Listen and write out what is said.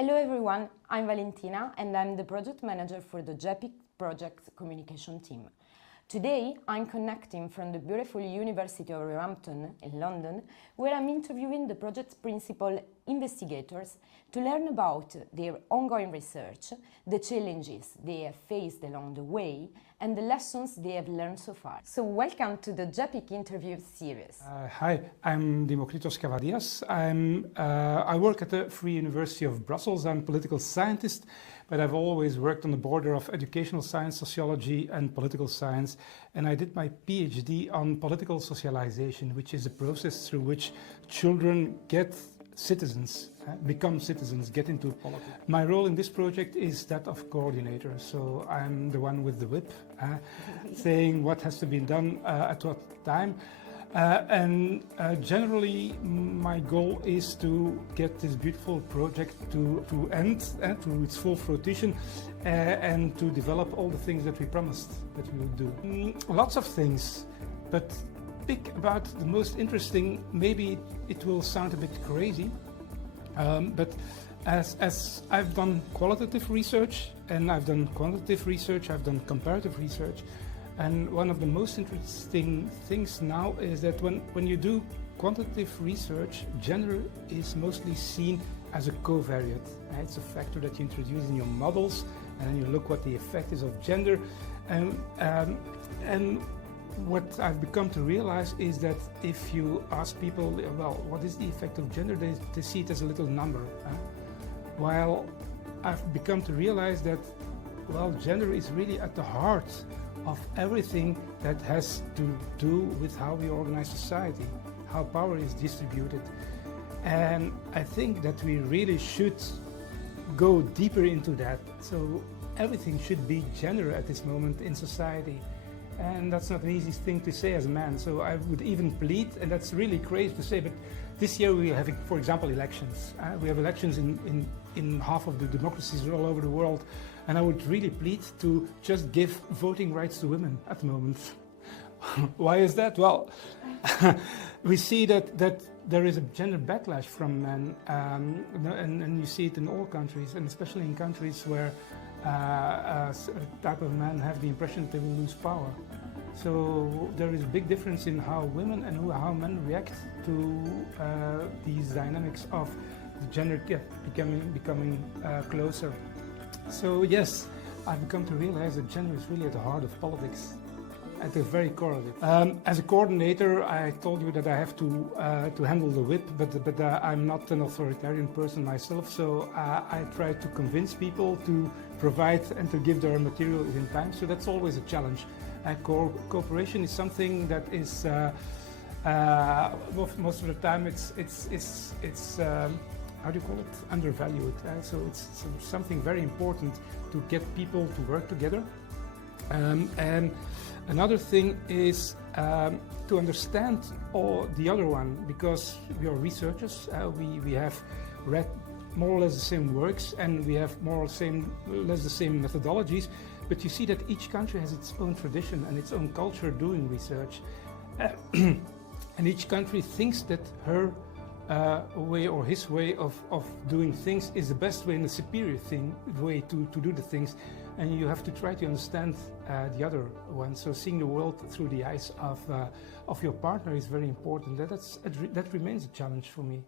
Hello everyone, I'm Valentina and I'm the project manager for the JEPIC project communication team. Today I'm connecting from the beautiful University of Southampton in London, where I'm interviewing the project's principal investigators to learn about their ongoing research, the challenges they have faced along the way, and the lessons they have learned so far. So welcome to the JEPIC interview series. Hi, I'm Dimokritos Kavadias. I work at the Free University of Brussels. I'm a political scientist, but I've always worked on the border of educational science, sociology and political science. And I did my PhD on political socialization, which is a process through which children get citizens, become citizens, get into politics. My role in this project is that of coordinator. So I'm the one with the whip, saying what has to be done at what time. Generally, my goal is to get this beautiful project to end, to its full fruition, and to develop all the things that we promised that we would do. Lots of things, but pick about the most interesting. Maybe it will sound a bit crazy, but as I've done qualitative research and I've done quantitative research, I've done comparative research. And one of the most interesting things now is that when you do quantitative research, gender is mostly seen as a covariate. It's a factor that you introduce in your models, and then you look what the effect is of gender. And what I've become to realize is that if you ask people, well, what is the effect of gender, they see it as a little number. While I've become to realize that, well, gender is really at the heart of everything that has to do with how we organize society, how power is distributed. And I think that we really should go deeper into that. So everything should be gender at this moment in society. And that's not an easy thing to say as a man. So I would even plead, and that's really crazy to say, but this year we are having, for example, elections. We have elections in half of the democracies all over the world. And I would really plead to just give voting rights to women at the moment. Why is that? Well, we see that there is a gender backlash from men, and you see it in all countries, and especially in countries where a type of men have the impression that they will lose power. So there is a big difference in how women and how men react to these dynamics of the gender gap becoming closer. So yes, I've come to realize that gender is really at the heart of politics, at the very core of it. As a coordinator, I told you that I have to handle the whip, but I'm not an authoritarian person myself, so I try to convince people to provide and to give their material in time. So that's always a challenge. Cooperation is something that is most of the time it's how do you call it? Undervalued. So it's something very important to get people to work together. And another thing is to understand the other one, because we are researchers. We have read more or less the same works, and we have more or less the same methodologies. But you see that each country has its own tradition and its own culture doing research. And each country thinks that her way or his way of doing things is the best way and the superior way to do the things, and you have to try to understand the other one. So seeing the world through the eyes of your partner is very important. That remains a challenge for me.